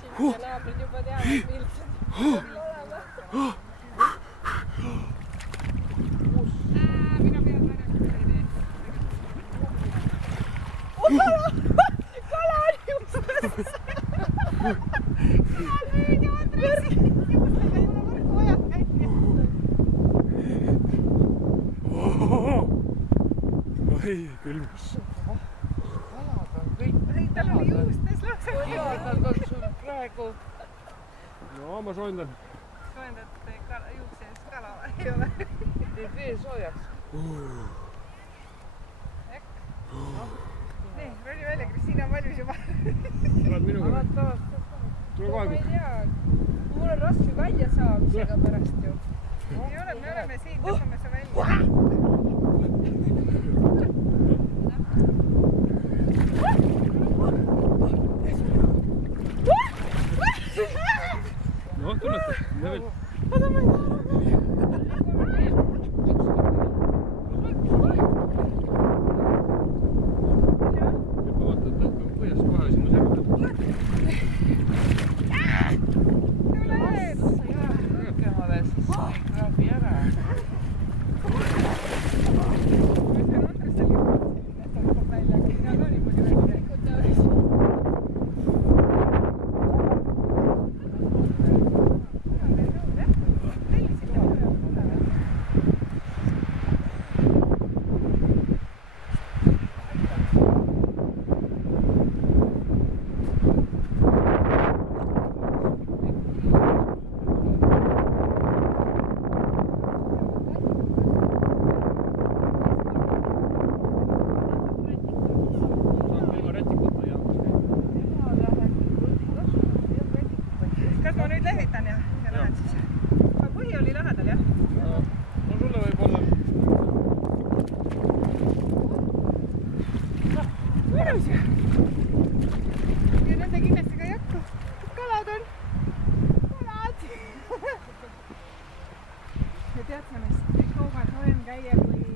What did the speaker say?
sind ja naabrid juba teavad, millised peavad olema. Mina pean mõned kala on juures! Kala lüüdi Andresi! Juustega ei ole võrku vaja käia! Oi, külmus. Kalad on kõik. Tal oli juustes lapse. Nad on sul praegu. No, ma soendan. Soendad juukse ees kala ei ole. Teed veel soojaks. Nii, roli välja, Kristiina on valmis juba. Tuled minuga. Tule kohe. Ma ei tea, mul on raske välja saamisega pärast ju. Ei ole, me oleme siin, tõstame sa välja. No, tunnete. Veel. Oda, ma ei taha. Kas ma nüüd lehitan ja lähen siis? Põhi oli lähedal, jah? No sulle võib olla. Mõnus ju! Ja nende kindlasti ka ei hakka. Kalad on! Kalad! Ja tead sa neist, kaugel soem käia, kui